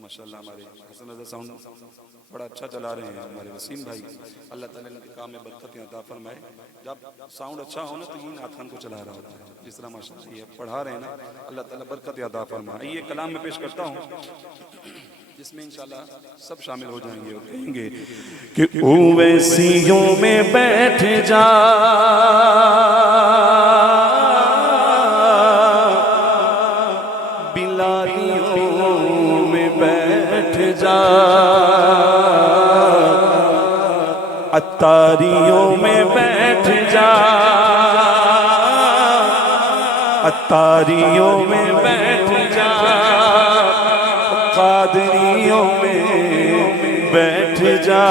ماشاءاللہ ہمارے حسن رضا ساؤنڈ بڑا اچھا چلا رہے ہیں ہمارے وسیم بھائی، اللہ تعالیٰ ان کے کام میں برکت عطا فرمائے. جب ساؤنڈ اچھا ہو نا تو یہ نعت خوان کو چلا رہا ہوتا ہے، جس طرح ماشاءاللہ یہ پڑھا رہے ہیں نا، اللہ تعالیٰ برکت عطا فرمائے. یہ کلام میں پیش کرتا ہوں جس میں انشاءاللہ سب شامل ہو جائیں گے اور کہیں گے کہ اویسیوں میں بیٹھ جا، بلالیوں میں بیٹھ جا، عطاریوں میں بیٹھ جا، عطاریوں میں بیٹھ جا، قادریوں میں بیٹھ جا،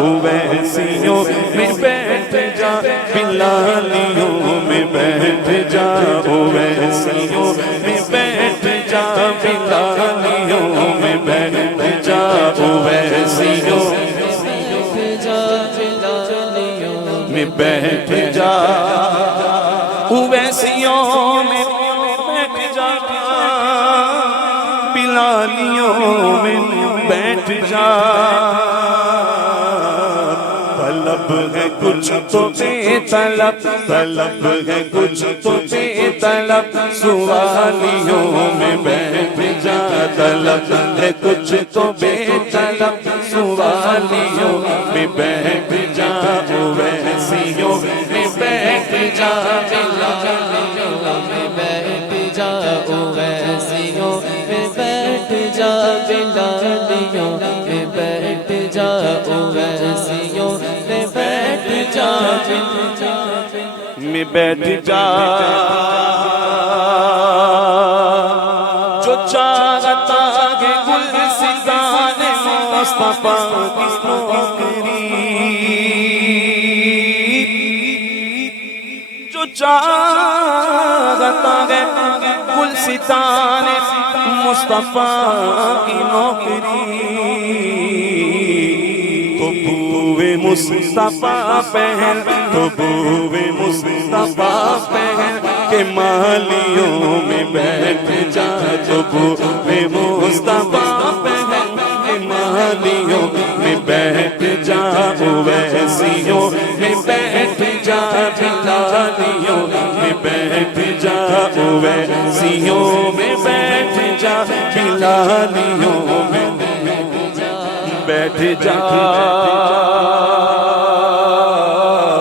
اویسیوں میں بیٹھ جا، بلالیوں میں بیٹھ جا، اویسیوں میں بیٹھ جا، بلالیوں میں بیٹھ جا، اویسیوں میں بیٹھ جا، اویسیوں میں بیٹھ جا، بلالیوں میں بیٹھ جا. طلب ہے کچھ تو بے طلب، طلب ہے کچھ تو بے طلب، سوالیوں میں بیٹھ جا، طلب ہے کچھ تو بے طلب، سوالیوں میں بیٹھ جا، اویسیوں میں بیٹھ جا، بلالیوں میں بیٹھ جا، اویسیوں میں بیٹھ جا، بلالیوں میں بیٹھ جا، اویسیوں میں بیٹھ جا، میں بیٹھ جا. جو چاہتا ہے گلستان مصطفیٰ کی نوکری، جو چاہتا ہے گلستان مصطفیٰ کی نوکری، تو بوئے مصطفیٰ پہن، تو بوئے مصطفیٰ پہن کے مالیوں میں بیٹھ جا، تو بوئے مصطفیٰ پہن کے مالیوں میں بیٹھ جا، اویسیوں میں بیٹھ جا، بلالیوں میں بیٹھ جا، اویسیوں میں بیٹھ جا، بلالیوں میں بیٹھ جا،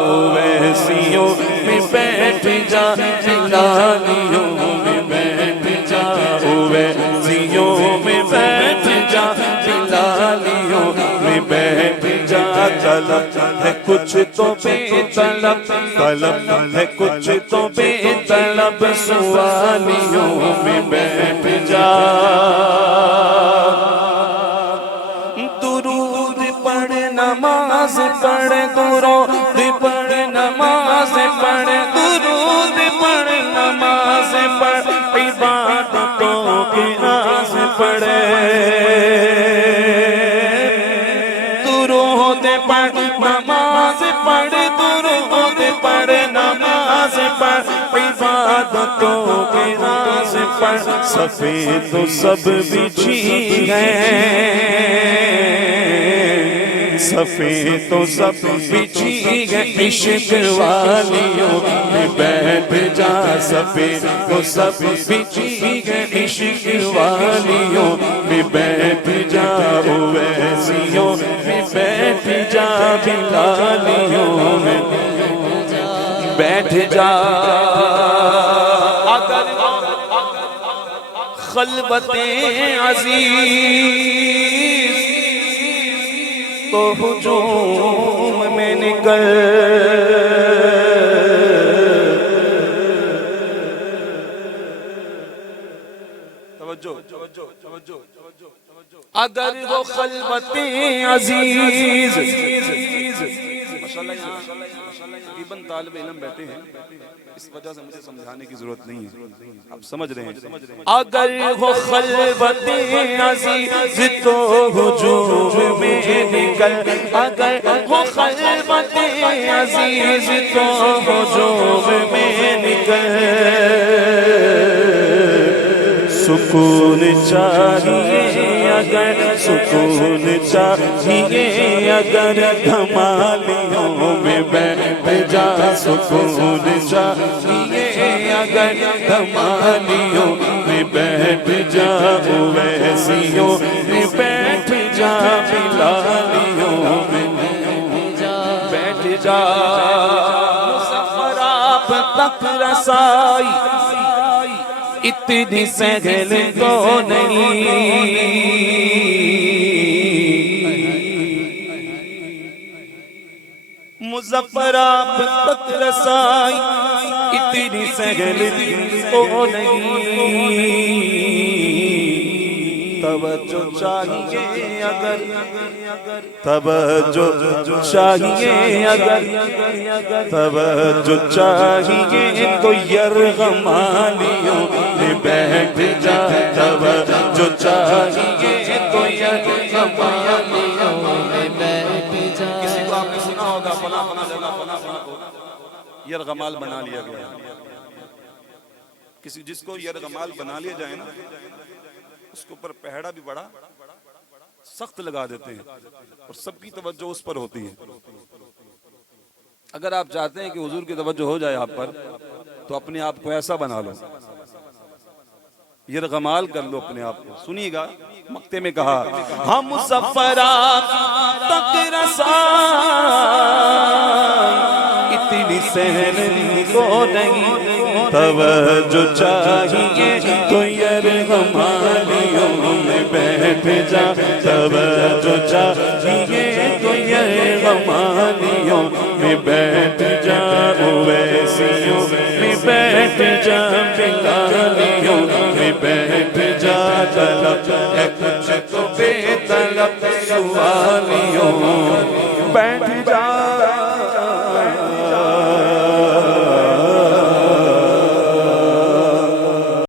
اویسیوں میں بیٹھ جا، بلالیوں میں بیٹھ جا، اویسیوں میں بیٹھ جا، بلالیوں میں بیٹھ جا. طلب ہے کچھ تو بے طلب، طلب ہے کچھ تو بے طلب، سوالیوں میں بیٹھ جا. درود پڑھ نماز پڑھ، درود پڑھ نماز پڑھ، درود پڑھ نماز پڑھ، عبادتوں کے راز پڑھ، درود پڑھ نماز پڑھ، درود پڑھ نماز پڑھ، عبادتوں کے راز پڑھ. سفید تو سب بچھی گئے، سفید تو سب بچھی گئے، عشق والیوں میں بیٹھ جا، سفید تو سب بچھی گئے، عشق والیوں میں بیٹھ جا، اویسیوں میں بیٹھ جا، بلالیوں میں بیٹھ جا. اگر خلوت عزیز تو ہجوم میں نکل، اگر وہ خلوت عزیز، تقریباً طالب علم بیٹھے ہیں، اس وجہ سے مجھے سمجھانے کی ضرورت نہیں ہے، آپ سمجھ رہے ہیں. اگر وہ خلوت عزیز تو ہجوم میں نکل، اگر وہ خلوت عزیز تو ہجوم میں نکل، سکون چاہیے اگر سکون چاہیے اگر دھمالیوں میں بیٹھ جا سکون چاہیے اگر دھمالیوں میں بیٹھ جا ویسیوں میں بیٹھ جا بلالیوں میں بیٹھ جا سفر آپ تک رسائی اتنی سہل تو نہیں مظفر آپ تک رسائی اتنی سہل تو نہیں توجہ چاہیے اگر توجہ چاہیے اگر توجہ چاہیے تو یرغمالیوں میں بیٹھ جا توجہ چاہیے تو یرغمالیوں میں بیٹھ جا کسی کو آپ نے سنا ہوگا فلاں فلاں جگہ فلاں فلاں کو یرغمال بنا لیا گیا کسی جس کو یرغمال بنا لیا جائے نا اس کے اوپر پہڑا بھی بڑا سخت لگا دیتے ہیں اور سب کی توجہ اس پر ہوتی ہے اگر آپ چاہتے ہیں کہ حضور کی توجہ ہو جائے آپ پر تو اپنے آپ کو ایسا بنا لو یرغمال کر لو اپنے آپ کو سنیے گا مقطع میں کہا ہم مسافرات تک رسائی اتنی سہل کو نہیں توجہ چاہیے تو یرغمالیوں میں بیٹھ جا توجہ چاہیے تو یرغمالیوں میں بیٹھ جا ویسیوں میں بیٹھ جا بلالیوں میں بیٹھ جا طلب ہے کچھ تو بے طلب سوالیوں بیٹھ